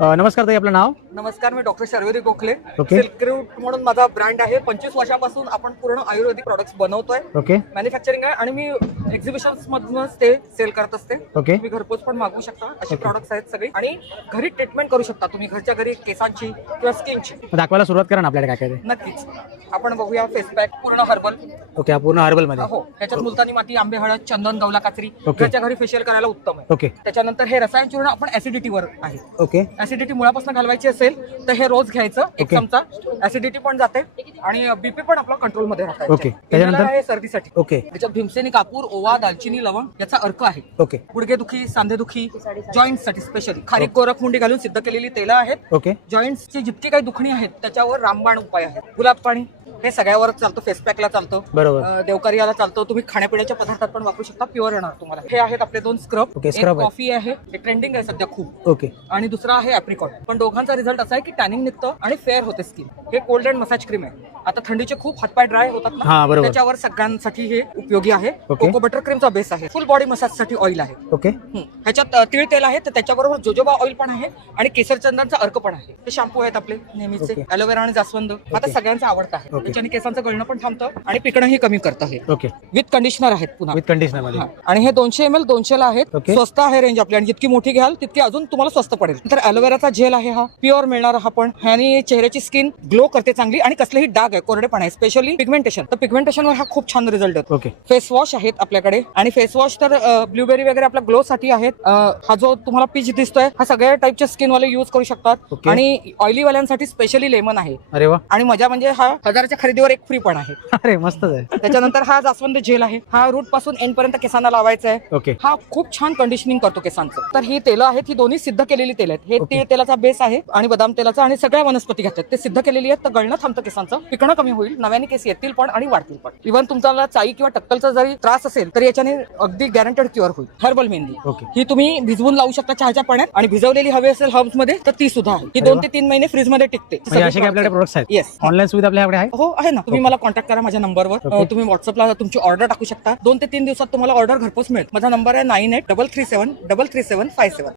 नमस्कार ताई आपलं नाव? नमस्कार मी doctor Sharvari Gokhale. Okay. Silk Route म्हणून माझा ब्रँड आहे. पंचवीस वर्षापासून आपण पूर्ण आयुर्वेदिक प्रोडक्ट्स बनवतोय. ओके. मॅन्युफॅक्चरिंग आहे आणि मी एक्झिबिशन मधूनच ते सेल करत असते. ओके. तुम्ही घरपोच पण मागवू शकता. असे प्रॉडक्ट्स आहेत सगळे. आणि घरी ट्रीटमेंट करू शकता तुम्ही. घरच्या घरी केसांची किंवा स्किनची दाखवायला सुरुवात करा ना आपल्याकडे काय काय ते. नक्कीच. आपण बघूया फेस पॅक पूर्ण हर्बल ओके हा पूर्ण हर्बलमध्ये. हो. त्याच्यात मुलतानी माती आंबे हळद चंदन गवला ओके. घरच्या घरी फेशियल करायला उत्तम आहे. ओके. त्याच्यानंतर हे रसायन चूर्ण आपण ऍसिडिटीवर आहे. ओके. ऍसिडिटी मुळापासून घालवायची असेल तर हे रोज घ्यायचं. एक. चमचा. ऍसिडिटी पण जाते आणि बीपी पण आपला कंट्रोलमध्ये राहते ओके. त्याच्यानंतर? आहे सर्दीसाठी. ओके त्याच्यात भीमसेनी कापूर ओवा दालचिनी लवंग याचा अर्क आहे. ओके गुडघेदुखी सांधेदुखी जॉईंटसाठी स्पेशली खारीक गोरखमुंडी घालून सिद्ध केलेली तेलं आहेत. ओके जॉईंट्सची जितकी काही दुखणी आहेत त्याच्यावर रामबाण उपाय आहेत. गुलाब पाणी हे सगळ्यावर चालतो फेस पॅकला चालतो. बरोबर. अं, देवकार्याला चालतो. तुम्ही खाण्यापिण्याच्या पदार्थात पण वापरू शकता प्युअर येणार तुम्हाला. हे आहेत आपले दोन स्क्रब ओके, एक scrub आहे. कॉफी आहे हे ट्रेंडिंग आहे सध्या खूप. ओके आणि दुसरा आहे ॲप्रिकॉट पण दोघांचा रिझल्ट असा आहे की टॅनिंग निघतं आणि फेअर होते स्किन हे कोल्ड अँड मसाज क्रीम आहे. आता थंडीचे खूप हातपाय ड्राय होतात हा, बरोबर. त्याच्यावर सगळ्यांसाठी हे उपयोगी आहे. कोको बटर क्रीमचा बेस आहे. फुल बॉडी मसाजसाठी ऑइल आहे. ओके हं. ह्याच्यात अ, तीळ तेल आहे तर त्याच्याबरोबर जोजोबा ऑइल पण आहे आणि केसर चंदनचा अर्क पण आहे. हे शॅम्पू आहेत आपले नेहमीचे. अलोवेरा आणि जास्वंद. आता. सगळ्यांचा आवडता आहे. त्याच्याने केसांचं गळणं पण थांबतं आणि पिकणंही कमी करतं हे. ओके. विथ कंडिशनर आहेत पुन्हा. विथ कंडिशनरमध्ये. हा. आणि हे दोनशे एम एल दोनशेला आहेत. स्वस्त आहे रेंज आपली. आणि जितकी मोठी घ्याल तितकी अजून तुम्हाला स्वस्त पडेल. तर अलोवेराचा जेल आहे हा. प्युअर मिळणार हा पण. ह्यानी चेहऱ्याची स्किन ग्लो करते चांगली आणि कसलेही डाग आहे कोरडेपणा आहे. स्पेशली पिगमेंटेशन तर पिगमेंटेशन वर हा खूप छान रिझल्ट येतो. ओके. फेस वॉश आहेत आपल्याकडे. आणि फेस वॉश तर ब्लूबेरी वगैरे आपल्या ग्लो साठी आहेत. अ, हा जो तुम्हाला पीच दिसतोय हा सगळ्या टाईपचे स्किन वाले युज करू शकतात. आणि ऑइली वाल्यांसाठी स्पेशली लेमन आहे. अरे वा. आणि मजा म्हणजे हा हजाराच्या खरेदीवर एक फ्री पण आहे. अरे मस्तच आहे. त्याच्यानंतर हा जास्वंद जेल आहे. हा रूटपासून एंड पर्यंत केसांना लावायचा आहे ओके हा खूप छान कंडिशनिंग करतो केसांचं. तर ही तेलं आहेत ही दोन्ही सिद्ध केलेली तेल आहेत. हे. तीळ तेलाचा बेस आहे आणि बदाम तेलाचा आणि सगळ्या वनस्पती घेतात ते सिद्ध केलेली आहेत तर गळणं थांबतं केसांचं. पिकणं कमी होईल नव्याने केस येतील पण आणि वाढतील पण. इव्हन तुमचा चाई किंवा टक्कलचा जरी त्रास असेल तर याच्याने अगदी गॅरंटेड क्युअर होईल. हर्बल मेहंदी. ओके. ही तुम्ही भिजवून लावू शकता चहाच्या पाण्यात आणि भिजवलेली हवी असेल हर्ब्समध्ये तर ती सुद्धा आहे. ही अरे दोन वा. ते तीन महिने फ्रीजमध्ये टिकते. म्हणजे असे काही आपल्याकडे प्रोडक्ट्स आहेत? येस ऑनलाईन सुविधा आपल्याकडे आहे? हो. आहे ना तुम्ही मला कॉन्टॅक्ट करा माझ्या नंबरवर तुम्ही व्हॉट्सअपला तुमची ऑर्डर टाकू शकता. दोन ते तीन दिवसात तुम्हाला ऑर्डर घरपोच मिळेल. माझा नंबर आहे nine eight double three seven double three seven five seven